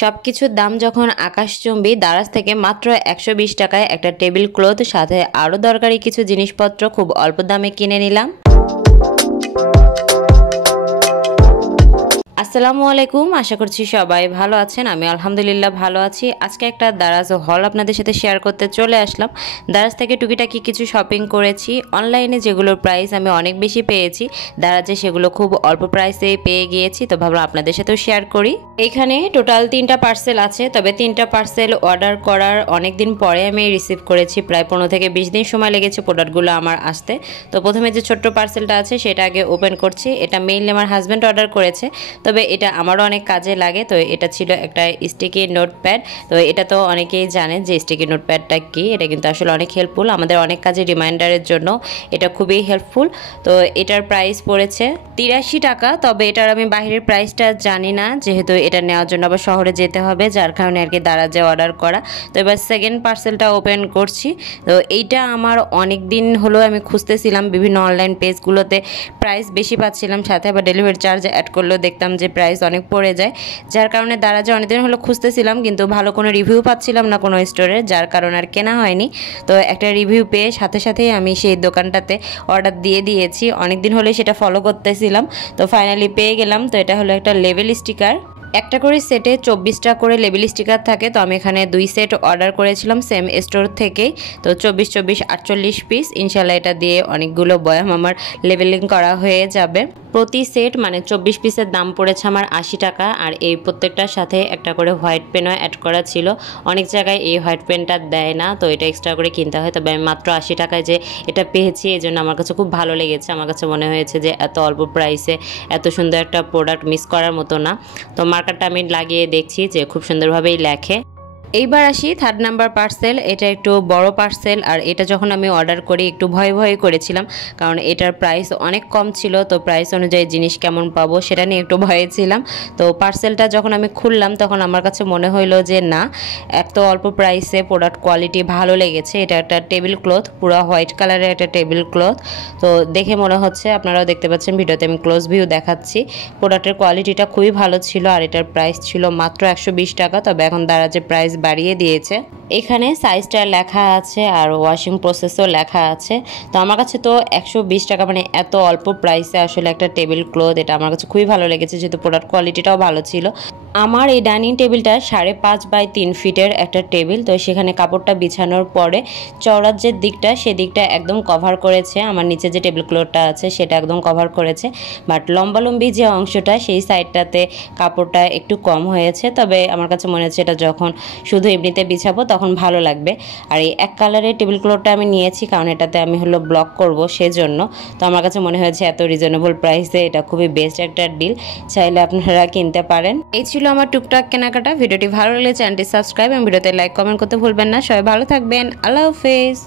সবকিছুর দাম যখন আকাশচুম্বী, দারাজ থেকে মাত্র ১২০ টাকায় একটা টেবিল ক্লথ সাথে আরও দরকারি কিছু জিনিসপত্র খুব অল্প দামে কিনে নিলাম। আসসালামু আলাইকুম, আশা করছি সবাই ভালো আছেন। আমি আলহামদুলিল্লাহ ভালো আছি। আজকে একটা দারাজ হল আপনাদের সাথে শেয়ার করতে চলে আসলাম। দারাজ থেকে টুকিটাকি কিছু শপিং করেছি। অনলাইনে যেগুলোর প্রাইস আমি অনেক বেশি পেয়েছি, দারাজে সেগুলো খুব অল্প প্রাইসে পেয়ে গিয়েছি, তো ভাবলাম আপনাদের সাথেও শেয়ার করি। এখানে টোটাল 3টা পার্সেল আছে, তবে 3টা পার্সেল অর্ডার করার অনেক দিন পরে আমি রিসিভ করেছি। প্রায় 15 থেকে 20 দিন সময় লেগেছে প্রোডাক্টগুলো আমার আসতে। তো প্রথমে যে ছোট্ট পার্সেলটা আছে সেটা আগে ওপেন করছি। এটা মেইনলি আমার হাজব্যান্ড অর্ডার করেছে, তবে এটা আমারও অনেক কাজে লাগে। তো এটা ছিল একটা স্টিকি নোটপ্যাড। তো এটা তো অনেকেই জানেন যে স্টিকি নোটপ্যাডটা কি। এটা কিন্তু আসলে অনেক হেল্পফুল, আমাদের অনেক কাজে রিমাইন্ডারের জন্য এটা খুবই হেল্পফুল। তো এটার প্রাইস পড়েছে 83 টাকা। তবে এটার আমি বাইরের প্রাইসটা জানি না, যেহেতু এটা নেওয়ার জন্য আবার শহরে যেতে হবে, যার কারণে আর কি দারাজে অর্ডার করা। তো এবার সেকেন্ড পার্সেলটা ওপেন করছি। তো এইটা আমার অনেক দিন হলো আমি খুঁজতেছিলাম, বিভিন্ন অনলাইন পেজগুলোতে প্রাইস বেশি পাচ্ছিলাম, সাথে আবার ডেলিভারি চার্জ অ্যাড করলেও দেখতাম যে প্রাইস অনেক পড়ে যায়, যার কারণে দারাজে অনেকদিন হলো খুঁজতেছিলাম, কিন্তু ভালো কোনো রিভিউ পাচ্ছিলাম না কোনো স্টোরে, যার কারণে আর কেনা হয়নি। তো একটা রিভিউ পেয়ে সাথে সাথেই আমি সেই দোকানটাতে অর্ডার দিয়ে দিয়েছি। অনেকদিন হলে সেটা ফলো করতেছিলাম, তো ফাইনালি পেয়ে গেলাম। তো এটা হলো একটা লেবেল স্টিকার। একটা করে সেটে 24টা করে লেবেল স্টিকার থাকে। তো আমি এখানে 2 সেট অর্ডার করেছিলাম সেম স্টোর থেকেই। তো 24 24 48 পিস। ইনশাল্লাহ এটা দিয়ে অনেকগুলো বয়াম আমার লেবেলিং করা হয়ে যাবে। প্রতি সেট মানে 24 পিসের দাম পড়েছে আমার 80 টাকা। আর এই প্রত্যেকটার সাথে একটা করে হোয়াইট পেনও অ্যাড করা ছিল। অনেক জায়গায় এই হোয়াইট পেনটা দেয় না, তো এটা এক্সট্রা করে কিনতে হয়। তবে আমি মাত্র 80 টাকায় যে এটা পেয়েছি, এই জন্য আমার কাছে খুব ভালো লেগেছে। আমার কাছে মনে হয়েছে যে এত অল্প প্রাইসে এত সুন্দর একটা প্রোডাক্ট মিস করার মতো না। তো মার্কারটা আমি লাগিয়ে দেখছি যে খুব সুন্দরভাবেই লেখে। এইবার আসি 3rd নাম্বার পার্সেল। এটা একটু বড় পার্সেল, আর এটা যখন আমি অর্ডার করি একটু ভয় ভয় করেছিলাম, কারণ এটার প্রাইস অনেক কম ছিল। তো প্রাইস অনুযায়ী জিনিস কেমন পাবো সেটা নিয়ে একটু ভয়ে ছিলাম। তো পার্সেলটা যখন আমি খুললাম তখন আমার কাছে মনে হইলো যে না, এত অল্প প্রাইসে প্রোডাক্ট কোয়ালিটি ভালো লেগেছে। এটা একটা টেবিল ক্লথ, পুরো হোয়াইট কালারের একটা টেবিল ক্লথ। তো দেখে মনে হচ্ছে, আপনারাও দেখতে পাচ্ছেন ভিডিওতে, আমি ক্লোজ ভিউ দেখাচ্ছি। প্রোডাক্টের কোয়ালিটিটা খুবই ভালো ছিল, আর এটার প্রাইস ছিল মাত্র 120 টাকা। তবে এখন দারাজে প্রাইস বাড়িয়ে দিয়েছে। এখানে সাইজটা লেখা আছে আর ওয়াশিং প্রসেসও লেখা আছে। তো আমার কাছে তো 120 টাকা মানে এত অল্প প্রাইসে আসলে একটা টেবিল ক্লথ, এটা আমার কাছে খুবই ভালো লেগেছে, যেহেতু প্রোডাক্ট কোয়ালিটিটাও ভালো ছিল। আমার এই ডাইনিং টেবিলটা 5.5 বাই 3 ফিটের একটা টেবিল। তো সেখানে কাপড়টা বিছানোর পরে চওড়ার যে দিকটা সেদিকটা একদম কভার করেছে, আমার নিচে যে টেবিল ক্লথটা আছে সেটা একদম কভার করেছে। বাট লম্বালম্বি যে অংশটা সেই সাইডটাতে কাপড়টা একটু কম হয়েছে। তবে আমার কাছে মনে হচ্ছে এটা যখন শুধু এমনিতে বিছাবো তখন ভালো লাগবে। আর এই এক কালারের টেবিল ক্লথটা আমি নিয়েছি, কারণ এটাতে আমি হলো ব্লক করব সেজন্য। তো আমার কাছে মনে হয়েছে এত রিজনেবল প্রাইসে এটা খুবই বেস্ট একটা ডিল, চাইলে আপনারা কিনতে পারেন। এই ছিল আমার টুকটাক কেনাকাটা। ভিডিওটি ভালো লাগলে চ্যানেলটি সাবস্ক্রাইব এবং ভিডিওতে লাইক কমেন্ট করতে ভুলবেন না। সবাই ভালো থাকবেন, আল্লাহ হাফেজ।